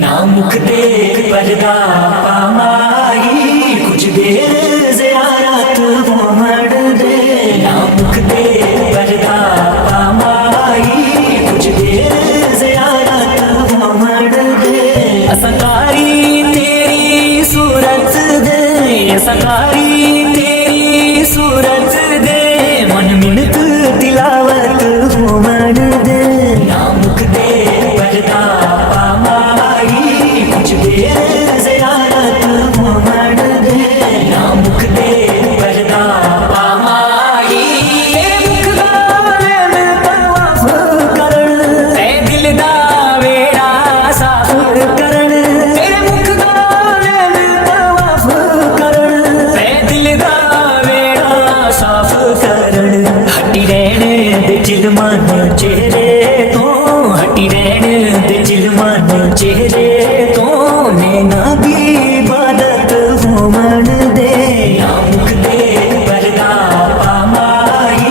ना मुख दे पर्दा पामाई, कुछ देर ज़ियारत मोहम्मद दे। ना मुख दे पर्दा पामाई, कुछ देर ज़ियारत मोहम्मद दे। असकारी तेरी सूरत दे, असकारी तेरी सूरत दे, मन मिनत तिलावत मोहम्मद दे। ना मुख दे पर्दा पामाई, कुछ देर ज़ियारत मोहम्मद दे। ना मुख दे पर्दा पामाई, तेरे मुख दा मैं तवाफ करन, ते दिल दा वेड़ा साफ करन। तेरे मुख दा मैं तवाफ करन, ते दिल दा वेड़ा साफ करन। हटी रहने दे जिल्मान चेहरे तो, हटी रहने दे जिल्मान चेहरे तो, नैना दी इबादत मोहम्मद दे। ना मुख दे पर्दा पामाई,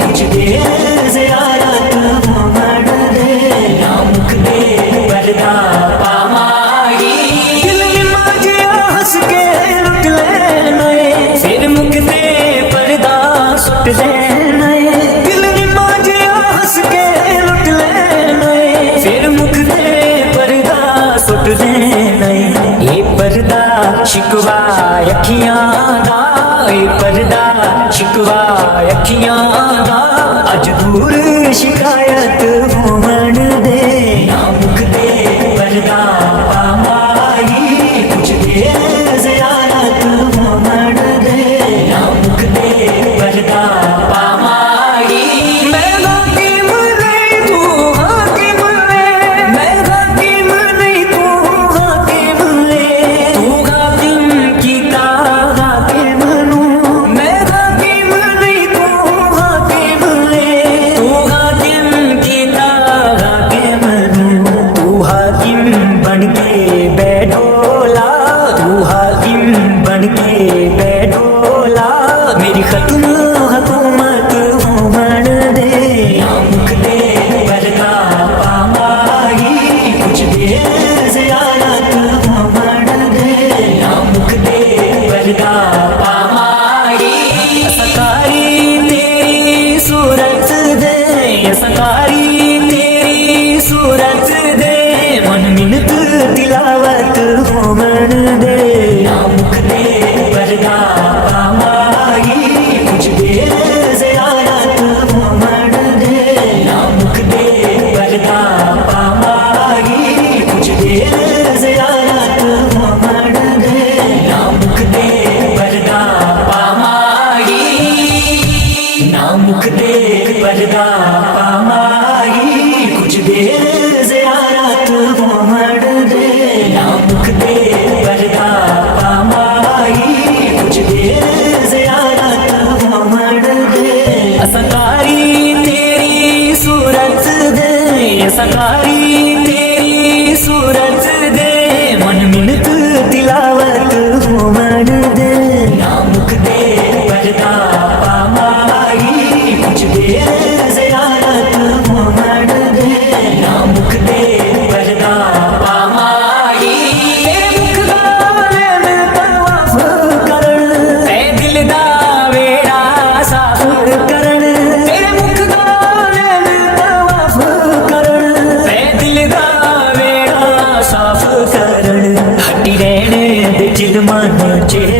कुछ देर ज़ियारत मोहम्मद दे। ना मुख दे पर्दा पामाई, दिल निमाजिया हंस के लुट लेना, फिर मुख दे पर्दा सुट लेना। दिल निमाजिया हंस के लुट लेना, फिर मुख दे पर्दा सुट लेना। ये पर्दा शिकवा अखियां दा, ये पर्दा शिकवा अखियां दा, अज दूर शिकायत मोहम्मद दे। ना मुख दे पर्दा पामाई, कुछ देर ज़ियारत मोहम्मद दे। ना मुख दे पर्दा पामाई, मैं हाकिम नहीं तू हाकिम है, मैं हाकिम नहीं तू हाकिम है। तू हाकिम कीता हाकिम नू, मैं हाकिम नहीं तू हाकिम है। तू हाकिम कीता हाकिम नू, तू हाकिम बन के बैठोला, तू हाकिम बन के बैठोला, मेरी खत्म हुकूमत मोहम्मद दे। ना मुख दे पर्दा पामाई, कुछ देर ज़ियारत मोहम्मद दे। ना मुख दे पर्दा पामाई, असकारी तेरी सूरत दे, असकारी तेरी सूरत दे, मन मिनत तिलावत मोहम्मद दे। ना मुख दे पर्दा पामाई, कुछ देर ज़ियारत मोहम्मद दे। ना मुख दे पर्दा पामाई, कुछ देर ज़ियारत मोहम्मद दे। ना मुख दे पर्दा पामाई, ना मुख दे पर्दा पामाई, कुछ देर ज़ियारत मोहम्मद दे। ना मुख दे पर्दा पामाई, कुछ देर ज़ियारत मोहम्मद दे। असकारी तेरी सूरत दे, असकारी तेरी सूरत दे, मन मिनत तिलावत मोहम्मद दे। ना मुख दे पर्दा पामाई, कुछ देर ज़ियारत मोहम्मद दे। ना मुख दे पर्दा पामाई, तेरे मुख दा मैं तवाफ करन, ते दिल दा वेड़ा साफ करन। तेरे मुख दा मैं तवाफ करन, ते दिल दा वेड़ा साफ करन। हटी रहने दे जिल्मान चेहरे